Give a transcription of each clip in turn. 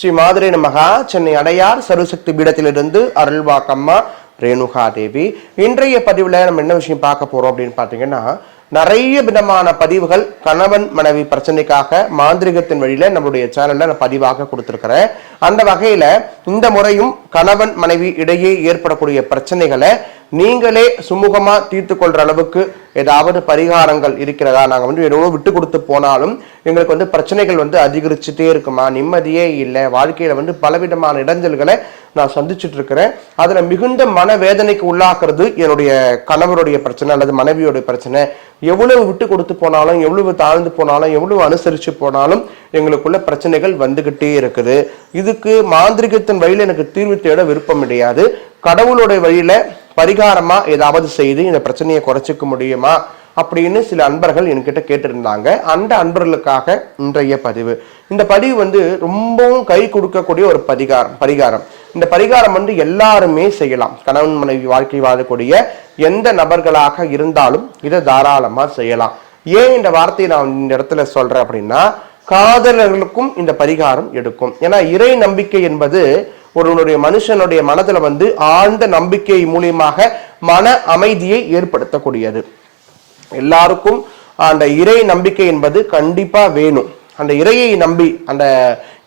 ஸ்ரீ மாதிரி நமகா சென்னை அடையார் சர்வசக்தி பீடத்திலிருந்து அருள்வாக்கம்மா ரேணுகா தேவி இன்றைய பதிவில் நம்ம என்ன விஷயம் பார்க்க போறோம் அப்படின்னு பார்த்தீங்கன்னா நிறைய விதமான பதிவுகள் கணவன் மனைவி பிரச்சனைக்காக மாந்திரிகத்தின் வழியில நம்மளுடைய சேனல்ல நான் பதிவாக கொடுத்துருக்கிறேன். அந்த வகையில இந்த முறையும் கணவன் மனைவி இடையே ஏற்படக்கூடிய பிரச்சனைகளை நீங்களே சுமூகமா தீர்த்து கொள்ற அளவுக்கு ஏதாவது பரிகாரங்கள் இருக்கிறதா? நாங்க வந்து எவ்வளவு விட்டு கொடுத்து போனாலும் எங்களுக்கு வந்து பிரச்சனைகள் வந்து அதிகரிச்சுட்டே இருக்குமா? நிம்மதியே இல்லை. வாழ்க்கையில வந்து பலவிதமான இடைஞ்சல்களை நான் சந்திச்சுட்டு இருக்கிறேன். அதுல மிகுந்த மனவேதனைக்கு உள்ளாக்குறது என்னுடைய கணவருடைய பிரச்சனை அல்லது மனைவியோட பிரச்சனை. எவ்வளவு விட்டு கொடுத்து போனாலும் எவ்வளவு தாழ்ந்து போனாலும் எவ்வளவு அனுசரிச்சு போனாலும் எங்களுக்குள்ள பிரச்சனைகள் வந்துகிட்டே இருக்குது. இது இதுக்கு மாந்திரிகத்தின் வழியில் எனக்கு தீர்வு தேட விருப்பம் கிடையாது. கடவுளுடைய வழியில பரிகாரமா ஏதாவது செய்து இந்த பிரச்சனையை குறைச்சிக்க முடியுமா அப்படின்னு சில அன்பர்கள் என்கிட்ட கேட்டிருந்தாங்க. அந்த அன்பர்களுக்காக இன்றைய பதிவு. இந்த பதிவு வந்து ரொம்பவும் கை கொடுக்கக்கூடிய ஒரு பரிகாரம் பரிகாரம். இந்த பரிகாரம் வந்து எல்லாருமே செய்யலாம். கணவன் மனைவி வாழ்க்கை வாழக்கூடிய எந்த நபர்களாக இருந்தாலும் இதை தாராளமா செய்யலாம். ஏன் இந்த வார்த்தையை நான் இந்த இடத்துல சொல்றேன் அப்படின்னா காதலர்களுக்கும் இந்த பரிகாரம் எடுக்கும். ஏன்னா இறை நம்பிக்கை என்பது ஒருவனுடைய மனுஷனுடைய மனதுல வந்து ஆழ்ந்த நம்பிக்கை மூலியமாக மன அமைதியை ஏற்படுத்தக்கூடியது. எல்லாருக்கும் அந்த இறை நம்பிக்கை என்பது கண்டிப்பா வேணும். அந்த இறையை நம்பி அந்த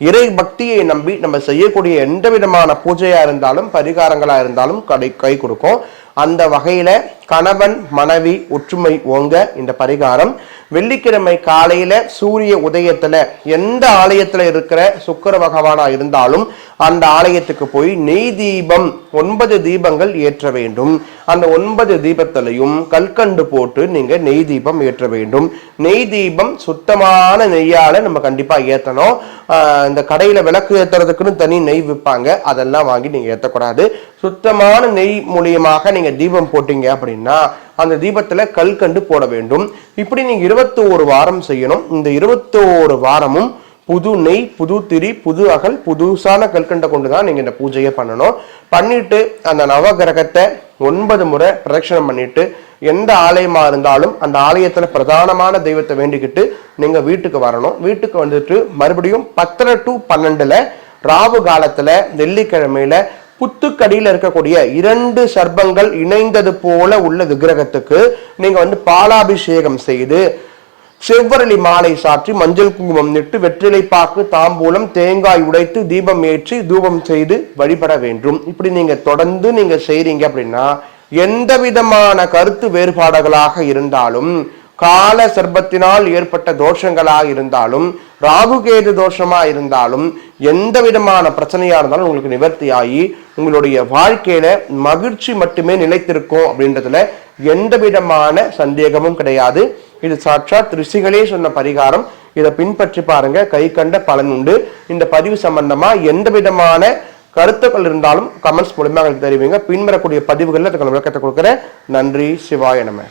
இறை பக்தியை நம்பி நம்ம செய்யக்கூடிய எந்த விதமான பூஜையா இருந்தாலும் பரிகாரங்களா இருந்தாலும் கடை கை கொடுக்கும். அந்த வகையில கணவன் மனைவி ஒற்றுமை ஓங்க இந்த பரிகாரம். வெள்ளிக்கிழமை காலையில சூரிய உதயத்துல எந்த ஆலயத்துல இருக்கிற சுக்கர பகவானா இருந்தாலும் அந்த ஆலயத்துக்கு போய் நெய் தீபம் ஒன்பது தீபங்கள் ஏற்ற வேண்டும். அந்த ஒன்பது தீபத்திலையும் கல்கண்டு போட்டு நீங்க நெய் தீபம் ஏற்ற வேண்டும். நெய் தீபம் சுத்தமான நெய்யால நம்ம கண்டிப்பா ஏத்தணும். இந்த கடையில விளக்கு ஏத்துறதுக்குன்னு தனி நெய் விற்பாங்க அதெல்லாம் வாங்கி நீங்க ஏத்தக்கூடாது. சுத்தமான நெய் மூலியமாக நீங்க தீபம் போட்டீங்க அப்படின்னா அந்த தீபத்துல கல்கண்டு போட வேண்டும். இப்படி நீங்க இருபத்தி ஒரு வாரம் செய்யணும். இந்த இருபத்தோரு வாரமும் புது நெய் புது திரி புது அகல் புதுசான கல்கண்டை கொண்டு தான் நீங்க இந்த பூஜையை பண்ணணும். பண்ணிட்டு அந்த நவகிரகத்தை ஒன்பது முறை பிரதட்சணம் பண்ணிட்டு எந்த ஆலயமா இருந்தாலும் அந்த ஆலயத்துல பிரதானமான தெய்வத்தை வேண்டிக்கிட்டு நீங்க வீட்டுக்கு வரணும். வீட்டுக்கு வந்துட்டு மறுபடியும் பத்தரை டு பன்னெண்டுல ராவு காலத்துல வெள்ளிக்கிழமையில புத்துக்கடியில் இருக்கக்கூடிய இரண்டு சர்பங்கள் இணைந்தது போல உள்ள விக்கிரகத்துக்கு நீங்க வந்து பாலாபிஷேகம் செய்து செவ்வரளி மாலை சாற்றி மஞ்சள் குங்குமம் நிட்டு வெற்றிலை பாக்கு தாம்பூலம் தேங்காய் உடைத்து தீபம் ஏற்றி தூபம் செய்து வழிபட வேண்டும். இப்படி நீங்க தொடர்ந்து நீங்க செய்றீங்க அப்படின்னா எந்த விதமான கருத்து வேறுபாடுகளாக இருந்தாலும் கால சர்பத்தினால் ஏற்பட்ட தோஷங்களாக இருந்தாலும் ராகுகேது தோஷமா இருந்தாலும் எந்த விதமான பிரச்சனையா இருந்தாலும் உங்களுக்கு நிவர்த்தி ஆகி உங்களுடைய வாழ்க்கையில மகிழ்ச்சி மட்டுமே நிலைத்திருக்கும் அப்படின்றதுல எந்த விதமான சந்தேகமும் கிடையாது. இது சாட்சாத் ரிஷிகளே சொன்ன பரிகாரம். இதை பின்பற்றி பாருங்க. கை கண்ட பலன் உண்டு. இந்த பதிவு சம்பந்தமா எந்த விதமான கருத்துக்கள் இருந்தாலும் கமெண்ட்ஸ் மூலமா எங்களுக்கு தெரிவிங்க. பின்வரக்கூடிய பதிவுகளில் அதுக்கான விளக்கத்தை கொடுக்குறேன். நன்றி. சிவாய நம்ம